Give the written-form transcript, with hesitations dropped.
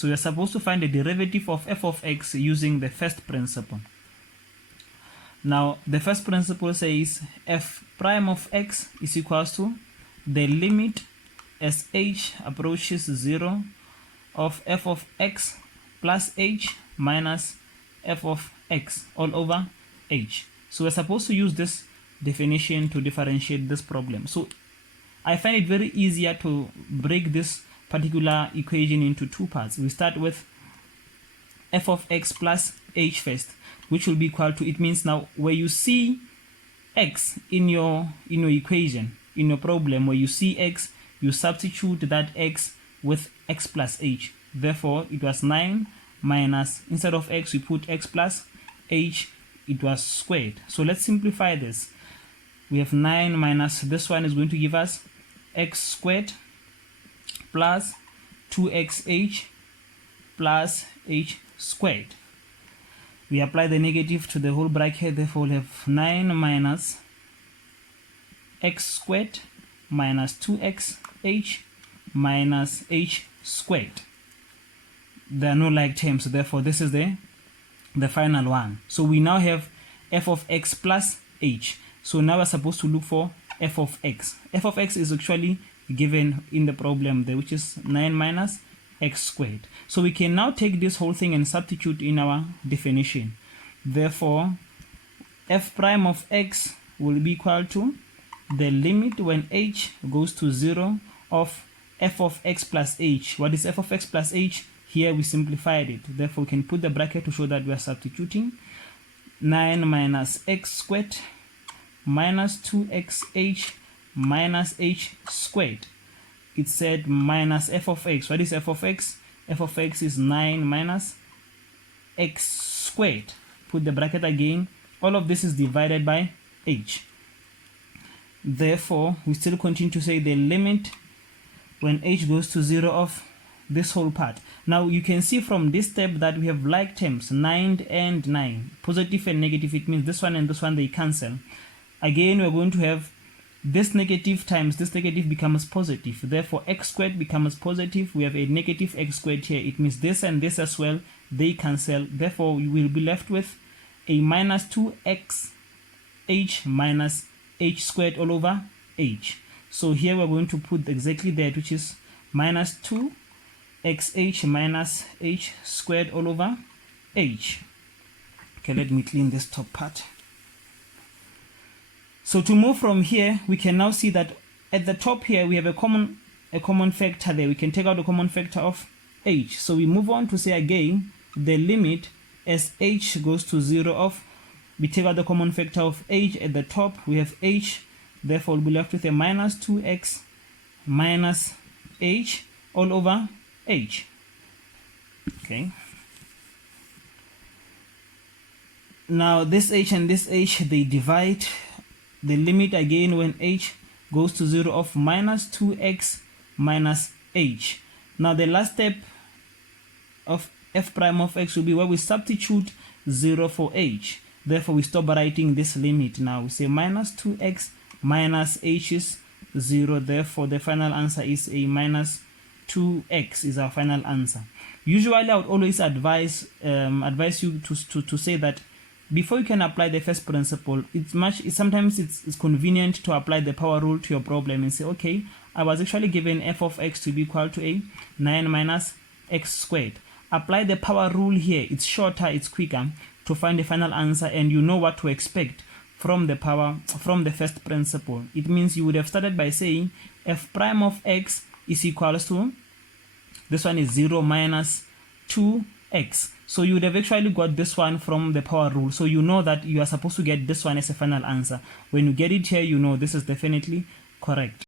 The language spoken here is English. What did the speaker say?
So you're supposed to find the derivative of f of x using the first principle. Now, the first principle says f prime of x is equals to the limit as h approaches 0 of f of x plus h minus f of x all over h. So we're supposed to use this definition to differentiate this problem. So I find it very easier to break this particular equation into two parts. We start with f of x plus h first, which will be equal to, it means now where you see x in your equation, in your problem, where you see x, you substitute that x with x plus h. Therefore, it was 9 minus, instead of x, we put x plus h, it was squared. So let's simplify this. We have 9 minus, this one is going to give us x squared plus 2xh plus h squared. We apply the negative to the whole bracket, therefore we'll have 9 minus x squared minus 2xh minus h squared. There are no like terms, therefore this is the final one. So we now have f of x plus h. So now we're supposed to look for f of x. F of x is actually given in the problem there, which is 9 minus x squared. So we can now take this whole thing and substitute in our definition. Therefore, f prime of x will be equal to the limit when h goes to 0 of f of x plus h. What is f of x plus h? Here we simplified it. Therefore, we can put the bracket to show that we are substituting. 9 minus x squared minus 2xh minus h squared. It said minus f of x. What is f of x? F of x is 9 minus x squared. Put the bracket again. All of this is divided by h. Therefore, we still continue to say the limit when h goes to 0 of this whole part. Now, you can see from this step that we have like terms, 9 and 9. Positive and negative, it means this one and this one, they cancel. Again, we're going to have this negative times this negative becomes positive. Therefore, x squared becomes positive. We have a negative x squared here. It means this and this as well, they cancel. Therefore, we will be left with a minus 2xh minus h squared all over h. So here we're going to put exactly that, which is minus 2xh minus h squared all over h. Okay, let me clean this top part. So to move from here, we can now see that at the top here we have a common factor there. We can take out the common factor of h. So we move on to say again the limit as h goes to 0 of, we take out the common factor of h at the top. We have h, therefore we'll be left with a minus 2x minus h all over h. Okay. Now this h and this h, they divide. The limit again when h goes to 0 of minus 2x minus h. Now the last step of f prime of x will be where we substitute 0 for h. Therefore, we stop writing this limit. Now we say minus 2x minus h is 0. Therefore, the final answer is a minus 2x is our final answer. Usually, I would always advise you to say that before you can apply the first principle, sometimes it's convenient to apply the power rule to your problem and say, okay, I was actually given f of x to be equal to a 9 minus x squared. Apply the power rule here. It's shorter, it's quicker to find the final answer, and you know what to expect from the first principle. It means you would have started by saying f prime of x is equals to, this one is 0 minus 2x. So you would have actually got this one from the power rule. So you know that you are supposed to get this one as a final answer. When you get it here, you know this is definitely correct.